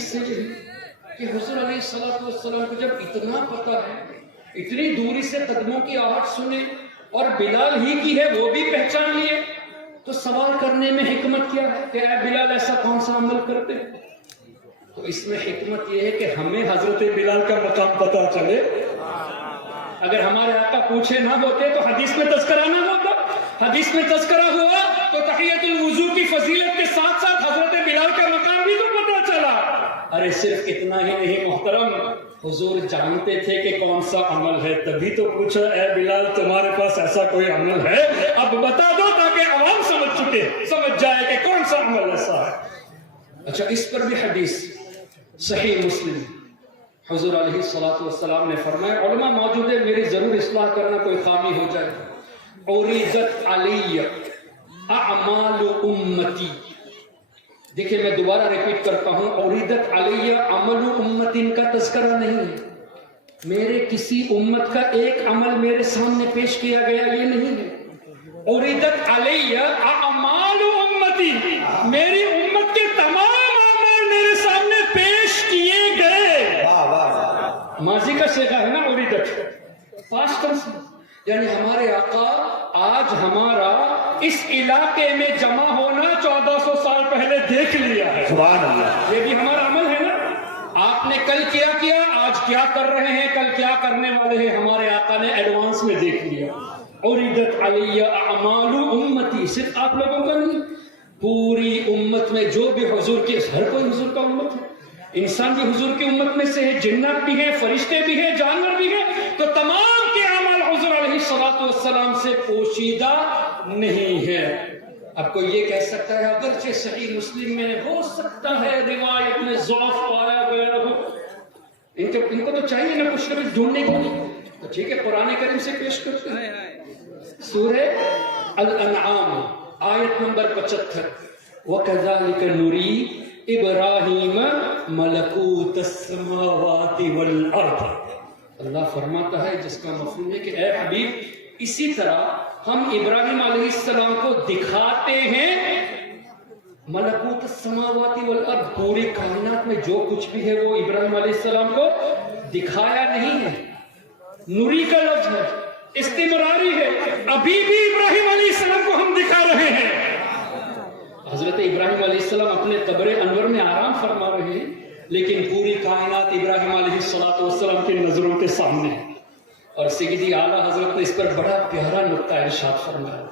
حدیث سے یہی کہ حضور علیہ السلام کو جب اتنا پتہ ہے، اتنی دوری سے قدموں کی آہٹ سنے اور بلال ہی کی ہے وہ بھی پہچان لیے، تو سوال کرنے میں حکمت کیا ہے کہ اے بلال ایسا کون سا عمل کرتے؟ تو اس میں حکمت یہ ہے کہ ہمیں حضرت بلال کا مقام پتہ چلے۔ اگر ہمارے آقا پوچھے نہ ہوتے تو حدیث میں تذکرہ نہ ہوتا، حدیث میں تذکرہ ہوا تو تحیۃ الوضو کی فضیلت کے ساتھ ساتھ حضرت بلال کا مقام بھی تو پتہ چلا۔ ارے صرف اتنا ہی نہیں محترم، حضور جانتے تھے کہ کون سا عمل ہے، تبھی تو پوچھا اے بلال تمہارے پاس ایسا کوئی عمل ہے؟ اب بتا دو تاکہ عوام سمجھ جائے کہ کون سا عمل ایسا ہے۔ اچھا، اس پر بھی حدیث صحیح مسلم، حضور علیہ السلام نے فرمایا، علماء موجود ہے میری ضرور اصلاح کرنا کوئی خامی ہو جائے، عُرِضَتْ عَلَيَّ اعمال امتی۔ دیکھیں میں دوبارہ ریپیٹ کرتا ہوں، عُرِضَتْ عَلَيَّ عمل امتی کا تذکرہ نہیں ہے، میرے کسی امت کا ایک عمل میرے سامنے پیش کیا گیا یہ نہیں ہے۔ عُرِضَتْ عَلَيَّ اعمال امتی، میری امت کے تمام اعمال میرے سامنے پیش کیے گئے۔ ماضی کا صیغہ ہے نا عُرِضَتْ، پاسٹ ٹینس، یعنی ہمارے آقا آج ہمارا اس علاقے میں جمع ہونا 1400 سال پہلے دیکھ لیا ہے۔ سبحان اللہ، یہ بھی ہمارا عمل ہے نا۔ آپ نے کل کیا کیا، آج کیا کر رہے ہیں، کل کیا کرنے والے ہیں، ہمارے آقا نے ایڈوانس میں دیکھ لیا۔ عُرِضَتْ عَلَيَّ اعمال امتی، صرف آپ لوگوں کا نہیں، پوری امت میں جو بھی حضور کی، ہر کوئی حضور کا امت ہے، انسان بھی حضور کی امت میں سے ہے، جنات بھی ہیں، فرشتے بھی ہیں، جانور بھی ہیں، تو تمام کے اعمال حضور علیہ السلام سے پوشیدہ نہیں ہے۔ اب کوئی یہ کہہ سکتا ہے اگرچہ صحیح مسلم میں ہو سکتا ہے روایت میں ضعف پایا گیا ہو، ان کو تو چاہیے نا کچھ نہ کچھ ڈھونڈنے کو نہیں، تو ٹھیک ہے قرآن کریم سے پیش کرتے ہیں۔ سورہ الانعام آیت نمبر 75، وَكَذَلِكَ نُرِي ابراہیم ملکوت السماوات والارض۔ اللہ فرماتا ہے جس کا مفہوم ہے کہ اے حبیب اسی طرح ہم ابراہیم علیہ السلام کو دکھاتے ہیں ملکوت السماوات والارض، پوری کائنات میں جو کچھ بھی ہے وہ ابراہیم علیہ السلام کو دکھایا نہیں ہے۔ نوری کا لفظ ہے، استمراری ہے، ابھی بھی ابراہیم علیہ السلام کو ہم دکھا رہے ہیں۔ حضرت ابراہیم علیہ السلام اپنے قبر انور میں آرام فرما رہے ہیں، لیکن پوری کائنات ابراہیم علیہ السلام کی نظروں کے سامنے ہے۔ اور سیدی اعلیٰ حضرت نے اس پر بڑا پیارا نقطہ ارشاد فرمایا،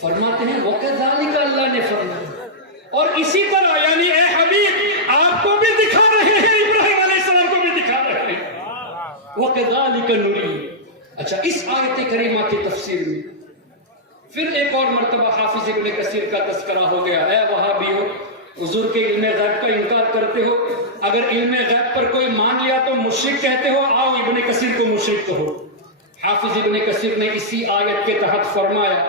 فرماتے ہیں وَكَذَلِكَ، اللہ نے فرمایا اور اسی طرح، یعنی اے حبیب آپ کو بھی دکھا رہے ہیں، ابراہیم علیہ السلام کو بھی دکھا رہے ہیں۔ وَكَذَلِكَ نُرِي۔ اچھا، اس آیت کریمہ کی تفسیر میں پھر ایک اور مرتبہ حافظ ابن کثیر کا تذکرہ ہو گیا۔ اے وہابیوں، حضور کے علم غیب کا انکار کرتے ہو، اگر علم غیب پر کوئی مان لیا تو مشرک کہتے ہو، آؤ ابن کثیر کو مشرک کہو۔ حافظ ابن کثیر نے اسی آیت کے تحت فرمایا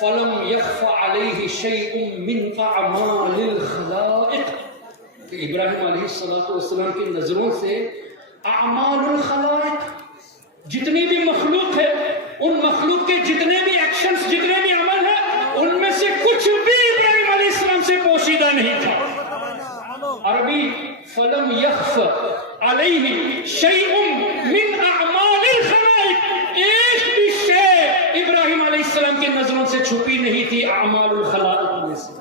فَلَمْ يَخْفَ عَلَيْهِ شَيْءٌ مِّنْ أَعْمَالِ الْخَلَائِقِ، کہ ابراہیم علیہ السلام کی نظروں سے اعمال الخلائق، جتنی بھی مخلوق ہے، ان مخلوق کے جتنے بھی ایکشنز، جتنے بھی عمل ہیں، ان میں سے کچھ بھی ابراہیم علیہ السلام سے پوشیدہ نہیں تھا۔ عربی فَلَمْ يَخْفَ عَلَيْهِ شَيْءٌ مِّنْ أَعْمَالِ الْخَلَائِقِ، ایک بھی شے ابراہیم علیہ السلام کی نظروں سے چھپی نہیں تھی اعمال الخلائق میں سے۔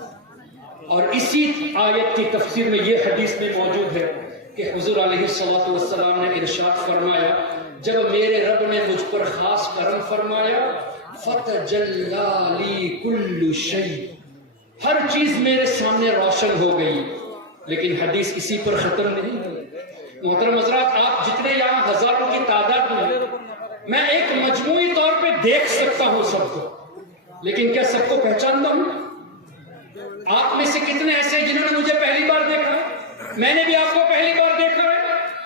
اور اسی آیت کی تفسیر میں یہ حدیث میں موجود ہے کہ حضور علیہ السلام نے ارشاد فرمایا، جب میرے رب نے مجھ پر خاص کرم فرمایا فَتَجَلَّى لِي كُلُّ شَيْءٍ، ہر چیز میرے سامنے روشن ہو گئی۔ لیکن حدیث اسی پر ختم نہیں ہوئی۔ محترم حضرات، آپ جتنے یہاں ہزاروں کی تعداد میں، میں ایک مجموعی طور پہ دیکھ سکتا ہوں سب کو، لیکن کیا سب کو پہچانتا ہوں؟ آپ میں سے کتنے ایسے ہیں جنہوں نے مجھے پہلی بار دیکھا ہے؟ میں نے بھی آپ کو پہلی بار دیکھا ہے۔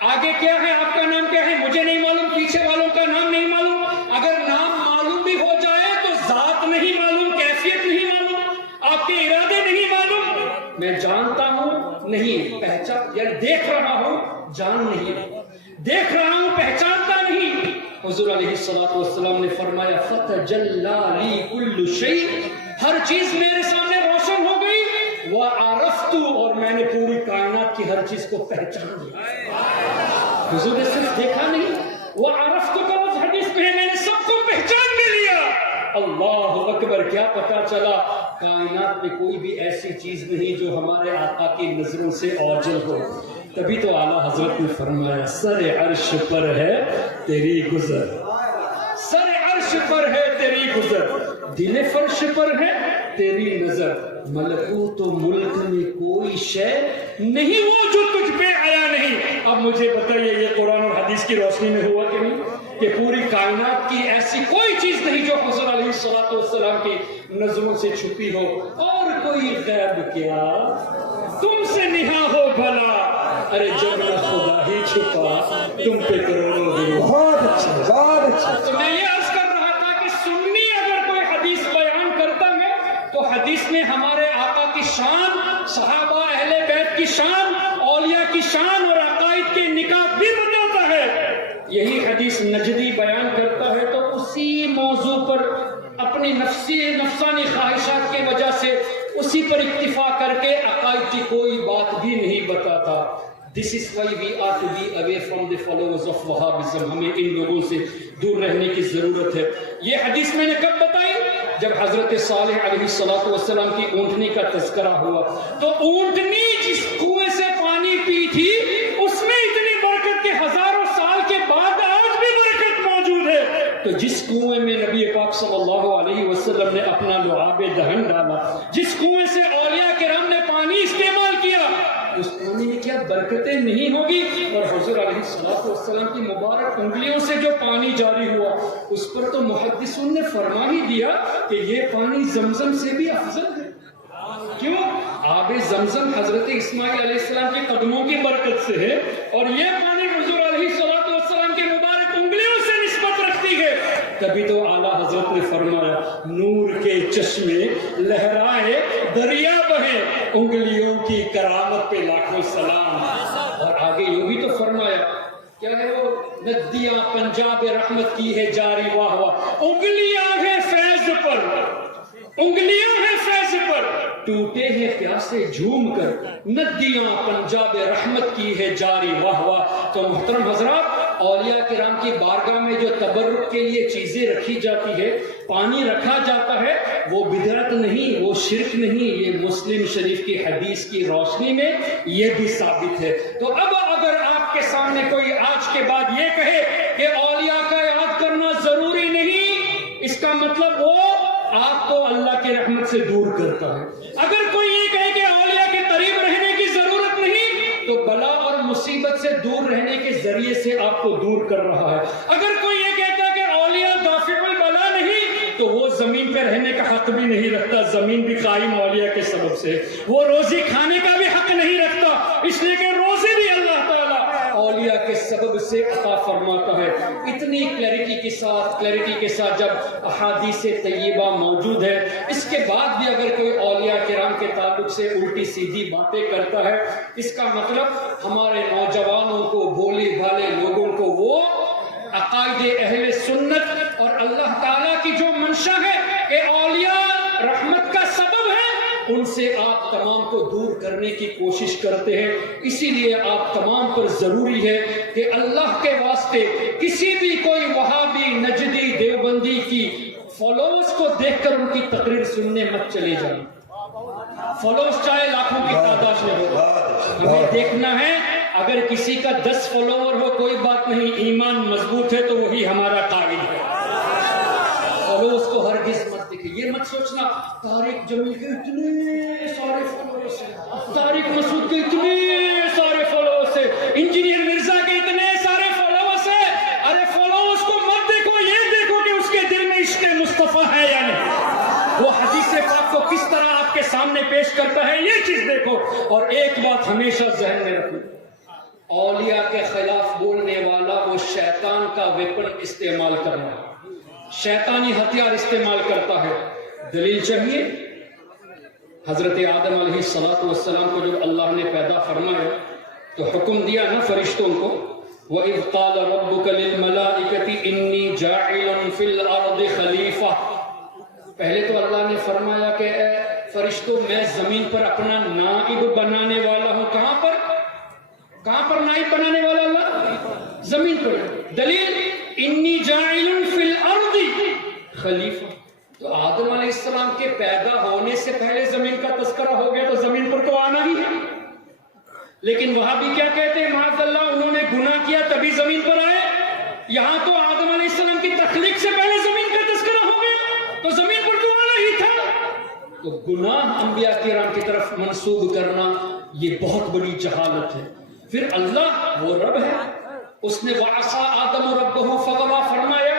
آگے کیا ہے، آپ کا نام کیا ہے مجھے نہیں معلوم، پیچھے والوں کا نام نہیں معلوم، اگر نام معلوم بھی ہو جائے تو ذات نہیں معلوم، کیفیت نہیں معلوم، آپ کے ارادے نہیں معلوم۔ میں جانتا ہوں نہیں، پہچان، یعنی دیکھ رہا ہوں، جان نہیں، دیکھ رہا ہوں، پہچانتا نہیں۔ حضور علیہ السلام نے فرمایا فَتَجَلَّى لِي كُلُّ شَيْءٍ، ہر چیز میرے سامنے روشن ہو گئی۔ وَعَرَفْتُ عرفتو، اور میں نے پوری کائنات کی ہر چیز کو پہچان لیا. حضور نے صرف دیکھا نہیں، وہ عرفتو کا لفظ حدیث میں ہے، میں نے سب کو پہچان بھی لیا. اللہ اکبر. کیا پتا چلا کائنات میں کوئی بھی ایسی چیز نہیں جو ہمارے آقا کی نظروں سے اوجل ہو. تبھی تو اعلیٰ حضرت نے فرمایا سر عرش پر ہے تیری گزر، سر عرش پر ہے تیری گزر، دل فرش پر ہے تیری نظر، ملکوت و ملک میں کوئی شے نہیں وہ جو تجھ پہ آیا نہیں. اب مجھے بتائیے یہ قرآن اور حدیث کی روشنی میں ہوا کہ نہیں کہ پوری کائنات کی ایسی کوئی چیز نہیں جو حضور علیہ الصلوۃ والسلام کی نظروں سے چھپی ہو. اور کوئی غیب کیا تم سے نہا ہو بھلا، ارے جب نہ خدا ہی چھپا تم پہ کروڑوں گرو. بہت اچھا بہت اچھا. تو میں یہ عرض کر رہا تھا کہ سنی اگر کوئی حدیث بیان کرتا ہے تو حدیث میں ہمارے آقا کی شان، صحابہ اہل بیت کی شان، اولیاء کی شان اور عقائد کے نکات بھی بتاتا ہے. یہی حدیث نجدی بیان کرتا ہے تو اسی موضوع پر اپنی نفسانی خواہشات کی وجہ سے اسی پر اکتفا کر کے عقائد کی کوئی بات بھی نہیں بتاتا. This is why we are to be away from the followers of Wahhabism. ہمیں ان لوگوں سے دور رہنے کی ضرورت ہے. یہ حدیث میں نے کب بتائی؟ جب حضرت صالح علیہ السلام کی اونٹنی کا تذکرہ ہوا تو اونٹنی جس کنویں سے پانی پی تھی اس میں اتنی برکت کے ہزاروں سال کے بعد آج بھی برکت موجود ہے. تو جس کنویں میں نبی پاک صلی اللہ علیہ وسلم نے اپنا لعاب دہن ڈالا، جس کنویں سے اولیاء کرام نے پانی استعمال کیا، اس پانی میں کیا برکتیں نہیں ہوگی؟ اور حضور علیہ السلام کی مبارک انگلیوں سے جو پانی جاری ہوا اس پر تو محدثون نے فرما ہی دیا کہ یہ پانی زمزم سے بھی افضل ہے. کیوں؟ آب زمزم حضرت اسماعیل علیہ السلام کے قدموں کی برکت سے ہے اور یہ پانی حضور علیہ السلام کی مبارک انگلیوں سے نسبت رکھتی ہے. تبھی تو اعلیٰ حضرت نے فرمایا نور کے چشمے لہرائے دریا بہے، انگلیوں کی کرامت پہ لاکھوں سلام. اور آگے یہ بھی تو فرمایا کیا ہے وہ ندیاں پنجاب رحمت کی ہے جاری واہ واہ، انگلیاں ہیں فیض پر، انگلیاں ہیں فیض پر، ٹوٹے ہیں پیاسے جھوم کر، ندیاں پنجاب رحمت کی ہے جاری واہ واہ. تو محترم حضرات، اولیاء کرام کی بارگاہ میں جو تبرک کے لیے چیزیں رکھی جاتی ہے، پانی رکھا جاتا ہے، وہ بدعت نہیں، وہ شرک نہیں. یہ مسلم شریف کی حدیث کی روشنی میں یہ بھی ثابت ہے. تو اب اگر آپ کے سامنے کوئی آج کے بعد یہ کہے کہ اولیاء کا یاد کرنا ضروری نہیں، اس کا مطلب وہ آپ کو اللہ کی رحمت سے دور کرتا ہے. اگر کوئی یہ کہے کہ اولیاء کے قریب رہنے کی ضرورت نہیں، تو بلا اور مصیبت سے دور رہنے کے ذریعے سے آپ کو دور کر رہا ہے. اگر کوئی یہ کہتا ہے کہ اولیاء دافع البلا نہیں، تو وہ زمین پہ رہنے کا حق بھی نہیں رکھتا. زمین بھی قائم اولیاء کے سبب سے، وہ روزی کھانے کا بھی حق نہیں رکھتا، اس لیے کہ روزی بھی اللہ تعالیٰ اولیاء کے سبب سے عطا فرماتا ہے. اتنی کلیئرٹی کے ساتھ جب احادیث طیبہ موجود ہے، اس کے بعد بھی اگر کوئی اولیاء کرام کے تعلق سے الٹی سیدھی باتیں کرتا ہے، اس کا مطلب ہمارے نوجوانوں کو، بھولے بھالے لوگوں کو وہ عقائد اہل سنت اور اللہ تعالیٰ کی جو منشا ہے کہ اولیاء رحمت کا سبب ہے، ان سے آپ تمام کو دور کرنے کی کوشش کرتے ہیں. اسی لیے آپ تمام پر ضروری ہے کہ اللہ کے واسطے کسی بھی کوئی وہابی، نجدی، دیوبندی کی فالوورز کو دیکھ کر ان کی تقریر سننے مت چلے جائیں. فالوورز چاہے لاکھوں کی تعداد میں ہو، ہمیں دیکھنا ہے اگر کسی کا 10 فالوور ہو کوئی بات نہیں، ایمان مضبوط ہے تو وہی ہمارا قائد ہے. فالوورز کو ہرگز مت دیکھیں. یہ مت سوچنا طارق جمیل کے اتنے سارے فالوورز ہیں، طارق مسعود کے اتنے سارے فالوورز ہیں، انجینئر مرزا کے اتنے سارے فالوورز ہیں. ارے فالوورز کو مت دیکھو، یہ دیکھو کہ اس کے دل میں عشق مصطفیٰ ہے یا نہیں. وہ حدیث پاک کو کس طرح آپ کے سامنے پیش کرتا ہے، یہ چیز دیکھو. اور ایک بات ہمیشہ ذہن میں رکھو، اولیاء کے خلاف بولنے والا وہ شیطان کا ویپن استعمال کرنا ہے، شیطانی ہتھیار استعمال کرتا ہے. دلیل چاہیے؟ حضرت آدم علیہ السلام کو جب اللہ نے پیدا فرمایا تو حکم دیا نا فرشتوں کو، وَإِذْ قَالَ رَبُّكَ لِلْمَلَائِكَةِ إِنِّي جَاعِلٌ فِي الْأَرْضِ خَلِيفَةً. پہلے تو اللہ نے فرمایا کہ اے فرشتوں میں زمین پر اپنا نائب بنانے والا ہوں. کہاں پر نائب بنانے والا اللہ؟ زمین پر. دلیل انی جاعل فی الارض خلیفہ. تو آدم علیہ السلام کے پیدا ہونے سے پہلے زمین کا تذکرہ ہو گیا تو زمین پر تو آنا ہی ہے. لیکن وہاں بھی کیا کہتے ہیں معاذ اللہ انہوں نے گناہ کیا تبھی زمین پر آئے. یہاں تو آدم علیہ السلام کی تخلیق سے پہلے زمین کا تذکرہ ہو گیا تو زمین پر تو آنا ہی تھا. تو گناہ انبیاء کرام کی طرف منسوب کرنا یہ بہت بڑی جہالت ہے. پھر اللہ وہ رب ہے, اس نے وعصا آدم ربہ فغوی فرمایا,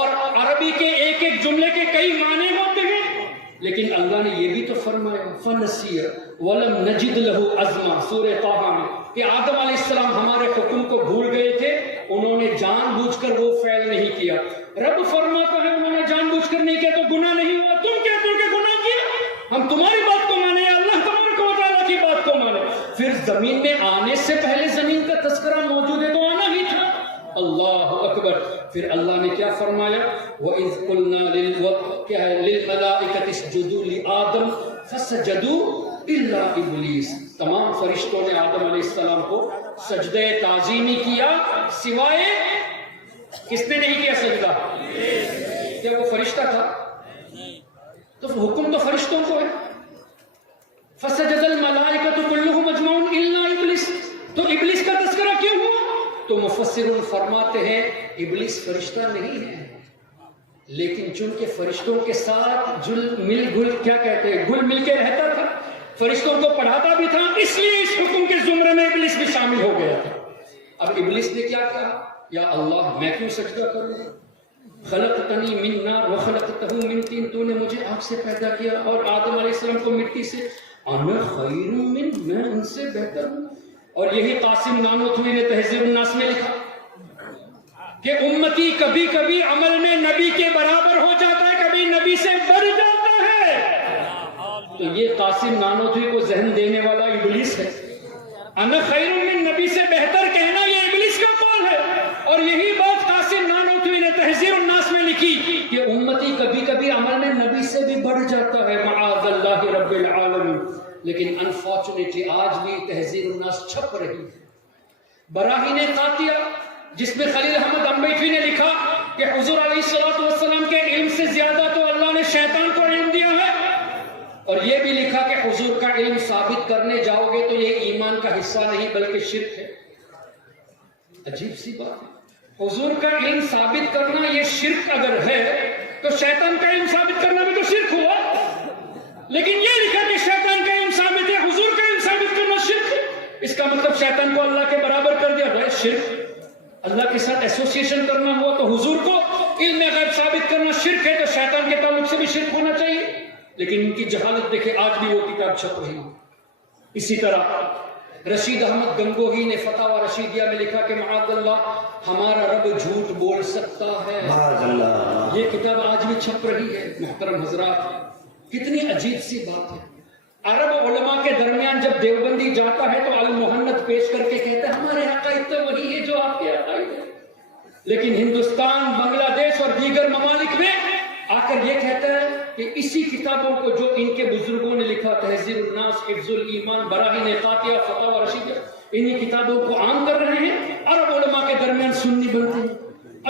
اور عربی کے ایک ایک جملے کے کئی معنی ہوتے ہیں, لیکن اللہ نے یہ بھی تو فرمایا فنسیہ ولم نجد لہ عزما سورہ طٰہٰ میں کہ آدم علیہ السلام ہمارے حکم کو بھول گئے تھے, انہوں نے جان بوجھ کر وہ فعل نہیں کیا. رب فرماتا ہے انہوں نے جان بوجھ کر نہیں کیا تو گناہ نہیں ہوا. تم کہتے ہو کہ گناہ کیا, ہم تمہاری بات کو مانے یا اللہ تبارک و تعالیٰ کی بات کو مانے. پھر زمین میں آنے سے پہلے زمین کا تذکرہ موجود ہے تو آنا ہی تھا. اللہ اکبر. پھر اللہ نے کیا فرمایا وَإِذْ قُلْنَا لِلْمَلَائِكَةِ اسْجُدُوا لِآدَمَ فَسَجَدُوا إِلَّا إِبْلِيسَ. تمام فرشتوں نے آدم علیہ السلام کو سجدہ تعظیمی کیا سوائے کس نے نہیں کیا سجدہ؟ کیا وہ فرشتہ تھا؟ تو حکم تو فرشتوں کو ہے. فَسَجَدَ الْمَلَائِكَةُ كُلُّهُمْ أَجْمَعُونَ إِلَّا إِبْلِيسَ. تو ابلیس کا تذکرہ کیوں ہوا؟ تو مفسرون فرماتے ہیں ابلیس فرشتہ نہیں ہے, لیکن چونکہ فرشتوں کے ساتھ گل مل کے رہتا تھا, فرشتوں کو پڑھاتا بھی تھا, اس لیے اس حکم کے زمرے میں ابلیس بھی شامل ہو گیا تھا. اب ابلیس نے کیا کہا یا اللہ میں کیوں سجدہ کروں, خلقتنی من نار وخلقتہ من طین, تو نے مجھے آگ سے پیدا کیا اور آدم علیہ السلام کو مٹی سے. انا خیر من, میں ان سے بہتر ہوں. اور یہی قاسم نانوتوی نے تہذیب الناس میں لکھا کہ امتی کبھی کبھی عمل میں نبی کے برابر ہو جاتا ہے, کبھی نبی سے بڑھ جاتا ہے. تو یہ قاسم نانوتوی کو ذہن دینے والا ابلیس ہے. انا خیر من, نبی سے بہتر کہنا یہ ابلیس کا قول ہے. اور یہی بات قاسم نانوتوی نے تہذیب الناس میں لکھی کہ امتی کبھی کبھی عمل میں نبی سے بھی بڑھ جاتا ہے معاذ اللہ رب العالمین. لیکن انفارچونیٹلی آج بھی تہذیب الناس چھپ رہی ہے. براہین قاطعہ جس میں خلیل احمد امبیٹوی نے لکھا کہ حضور علیہ السلام کے علم سے زیادہ تو اللہ نے شیطان کو علم دیا ہے, اور یہ بھی لکھا کہ حضور کا علم ثابت کرنے جاؤ گے تو یہ ایمان کا حصہ نہیں بلکہ شرک ہے. عجیب سی بات ہے, حضور کا علم ثابت کرنا یہ شرک اگر ہے تو شیطان کا علم ثابت کرنا بھی تو شرک ہوا. لیکن یہ لکھا کہ شیطان کا علم ثابت ہے, حضور کا علم ثابت کرنا شرک ہے. اس کا مطلب شیطان کو اللہ کے برابر کر دیا. بھائی شرک اللہ کے ساتھ ایسوسیشن کرنا ہوا تو حضور کو علم غیب ثابت کرنا شرک ہے, تو شیطان کے تعلق سے بھی شرک ہونا چاہیے. لیکن ان کی جہالت دیکھیں, آج بھی وہ کتاب چھپ رہی ہے. اسی طرح رشید احمد گنگوہی نے فتاوی رشیدیہ میں لکھا کہ معاذ اللہ ہمارا رب جھوٹ بول سکتا ہے. یہ کتاب آج بھی چھپ رہی ہے. محترم حضرات, کتنی عجیب سی بات ہے. عرب علماء کے درمیان جب دیوبندی جاتا ہے تو المحنت پیش کر کے کہتا ہے ہمارے عقائد تو وہی ہے جو آپ کے عقائد ہیں. لیکن ہندوستان, بنگلہ دیش اور دیگر ممالک میں آ کر یہ کہتا ہے کہ اسی کتابوں کو جو ان کے بزرگوں نے لکھا, تہذیب الناس, حفظ الایمان, براہین قاطعہ, فتاوی رشیدیہ, انہی کتابوں کو عام کر رہے ہیں. عرب علماء کے درمیان سنی بنتے ہیں.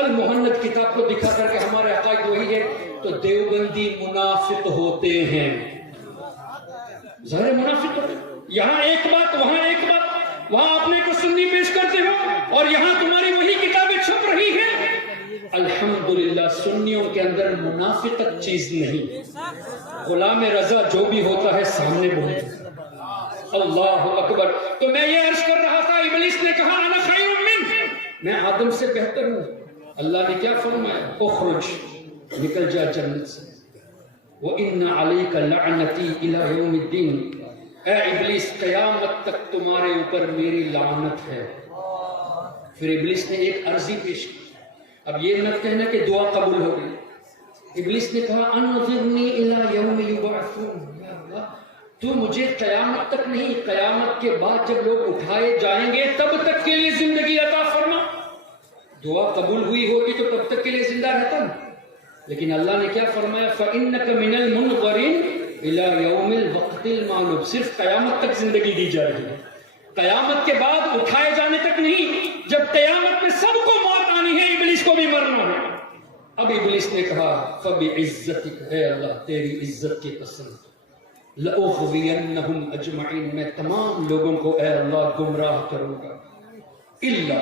المحنت کتاب کو دکھا کر کے ہمارے عقائد وہی ہے, تو دیوبندی منافق ہوتے ہیں. ظاہر منافق ہوتے ہیں. یہاں ایک بات, وہاں ایک بات, وہاں اپنے کو سنی پیش کرتے ہو اور یہاں تمہاری وہی کتابیں چھپ رہی ہیں. الحمدللہ سنیوں کے اندر منافقت چیز نہیں. غلام رضا جو بھی ہوتا ہے سامنے بولتا ہے. اللہ اکبر. تو میں یہ عرض کر رہا تھا, ابلیس نے کہا انا خیر من, میں آدم سے بہتر ہوں. اللہ نے کیا فرمایا, اخرج, نکل جا جنت سے. وَإِنَّ عَلَيْكَ لَعْنَتِي إِلَى يَوْمِ الدِّينِ, اے ابلیس قیامت تک تمہارے اوپر میری لعنت ہے. پھر ابلیس نے ایک عرضی پیش کی. اب یہ نہ کہنا کہ دعا قبول ہو گئی. ابلیس نے کہا انظرنی الی یوم یبعثون, یا اللہ تو مجھے قیامت تک نہیں, قیامت کے بعد جب لوگ اٹھائے جائیں گے تب تک کے لیے زندگی عطا فرما. دعا قبول ہوئی ہوگی تو تب تک کے لیے زندہ رہتا نا. لیکن اللہ نے کیا فرمایا, فَإِنَّكَ مِنَ الْمُنظَرِينَ الی یوم الوقت المعلوم، صرف قیامت تک زندگی دی جائے گی، قیامت کے بعد اٹھائے جانے تک نہیں۔ جب قیامت میں سب کو موت آنی ہے، ابلیس کو بھی مرنا ہے۔ اب ابلیس نے کہا فبعزتک، اے اللہ تیری عزت کی قسم، لأغوینہم اجمعین، میں تمام لوگوں کو اے اللہ گمراہ کروں گا، الا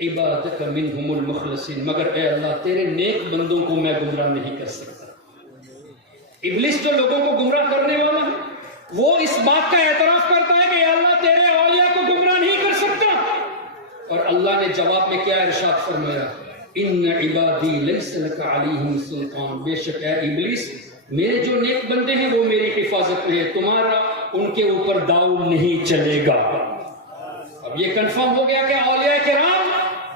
عبادک منہم المخلصین، مگر اے اللہ تیرے نیک بندوں کو میں گمراہ نہیں کر سکتا۔ ابلیس جو لوگوں کو گمراہ کرنے والا ہے، وہ اس بات کا اعتراف کرتا ہے کہ اے اللہ تیرے اولیاء کو گمراہ نہیں کر سکتا، اور اللہ نے جواب میں کیا ارشاد فرمایا، ان عبادی لیس لک علیہم سلطان، بے شک اے ابلیس میرے جو نیک بندے ہیں وہ میری حفاظت میں ہے، تمہارا ان کے اوپر داؤ نہیں چلے گا۔ اب یہ کنفرم ہو گیا کہ اولیاء کرام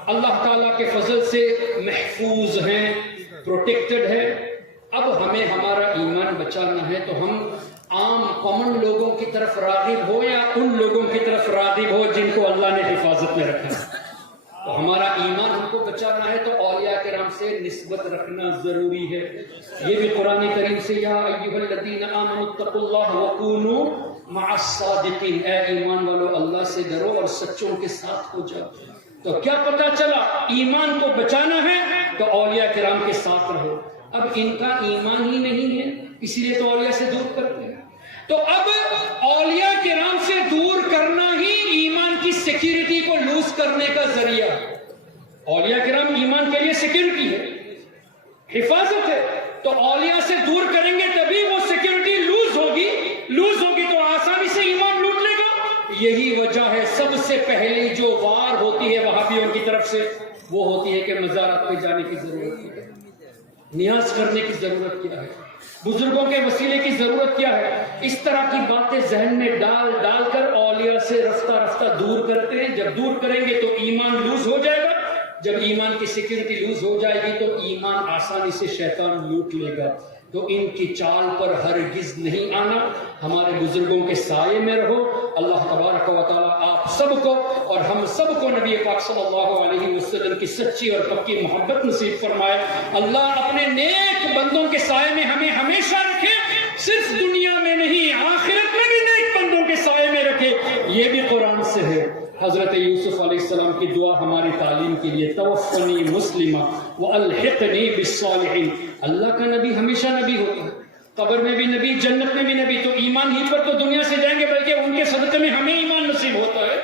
اللہ تعالیٰ کے فضل سے محفوظ ہیں، پروٹیکٹڈ ہے۔ اب ہمیں ہمارا ایمان بچانا ہے تو ہم عام کامن لوگوں کی طرف راغب ہو یا ان لوگوں کی طرف راغب ہو جن کو اللہ نے حفاظت میں رکھا ہے۔ تو ہمارا ایمان ہم کو بچانا ہے تو اولیاء کرام سے نسبت رکھنا ضروری ہے۔ یہ بھی قرآن کریم سے یا ایھا الذین آمنوا اتقوا اللہ وکونوا مع الصادقین، اے ایمان والو اللہ سے ڈرو اور سچوں کے ساتھ ہو جاؤ۔ تو کیا پتہ چلا، ایمان کو بچانا ہے تو اولیاء کرام کے ساتھ رہو۔ اب ان کا ایمان ہی نہیں ہے، اسی لیے تو اولیاء سے دور کرتے ہیں۔ تو اب اولیاء کرام سے دور کرنا ہی ایمان کی سیکیورٹی کو لوز کرنے کا ذریعہ ہے۔ اولیاء کرام ایمان کے لیے سیکیورٹی ہے، حفاظت ہے، تو اولیاء سے دور کریں گے تبھی وہ سیکیورٹی لوز ہوگی تو آسانی سے ایمان لوٹ لے گا۔ یہی وجہ ہے سب سے پہلی جو وار ہوتی ہے وہابیوں کی طرف سے، وہ ہوتی ہے کہ مزارات پہ جانے کی ضرورت ہے، نیاز کرنے کی ضرورت کیا ہے، بزرگوں کے وسیلے کی ضرورت کیا ہے۔ اس طرح کی باتیں ذہن میں ڈال کر اولیاء سے رفتہ رفتہ دور کرتے ہیں۔ جب دور کریں گے تو ایمان لوز ہو جائے گا، جب ایمان کی سیکیورٹی لوز ہو جائے گی تو ایمان آسانی سے شیطان لوٹ لے گا۔ تو ان کی چال پر ہرگز نہیں آنا، ہمارے بزرگوں کے سائے میں رہو۔ اللہ تبارک و تعالیٰ آپ سب کو اور ہم سب کو نبی پاک صلی اللہ علیہ وسلم کی سچی اور پکی محبت نصیب فرمائے۔ اللہ اپنے نیک بندوں کے سائے میں ہمیں ہمیشہ رکھے، صرف دنیا میں نہیں آخرت میں بھی نیک بندوں کے سائے میں رکھے۔ یہ بھی قرآن سے ہے۔ حضرت یوسف علیہ السلام کی دعا ہماری تعلیم کے لیے، توفنی مسلمہ والحقنی بالصالحین۔ اللہ کا نبی ہمیشہ نبی ہوتا ہے، قبر میں بھی نبی، جنت میں بھی نبی۔ تو ایمان ہی پر تو دنیا سے جائیں گے، بلکہ ان کے صدقے میں ہمیں ایمان نصیب ہوتا ہے۔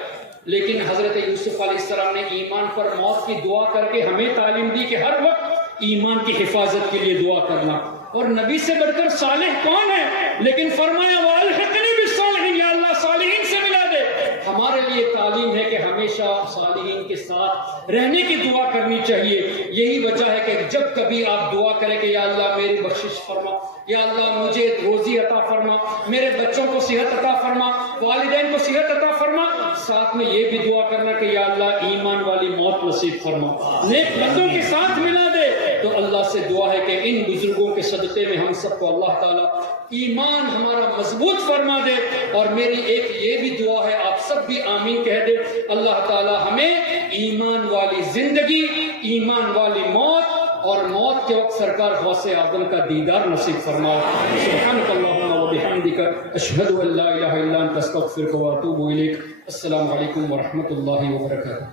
لیکن حضرت یوسف علیہ السلام نے ایمان پر موت کی دعا کر کے ہمیں تعلیم دی کہ ہر وقت ایمان کی حفاظت کے لیے دعا کرنا۔ اور نبی سے بڑھ کر صالح کون ہے؟ لیکن فرمایا وَأَلْحِقْنِي بِالصَّالِحِينَ، یا اللہ صالحین سے ملا دے۔ ہمارے لیے تعلیم ہے کہ ہمیشہ صالحین کے ساتھ رہنے کی دعا کرنی چاہیے۔ یہی وجہ ہے کہ جب کبھی آپ دعا کریں کہ یا اللہ میری بخشش فرما، یا اللہ مجھے روزی عطا فرما، میرے بچوں کو صحت عطا فرما، والدین کو صحت عطا فرما، ساتھ میں یہ بھی دعا کرنا کہ یا اللہ ایمان والی موت نصیب فرما، نیک بندوں کے ساتھ ملا دے۔ تو اللہ سے دعا ہے کہ ان بزرگوں کے صدقے میں ہم سب کو اللہ تعالیٰ ایمان ہمارا مضبوط فرما دے۔ اور میری ایک یہ بھی دعا ہے، آپ سب بھی آمین کہہ دے، اللہ تعالیٰ ہمیں ایمان والی زندگی، ایمان والی موت اور موت کے وقت سرکار غوث اعظم کا دیدار نصیب فرمائے۔ سبحانک اللہم و بحمدک، اشہد ان لا الہ الا انت، استغفرک و اتوب الیک۔ السلام علیکم ورحمۃ اللہ وبرکاتہ۔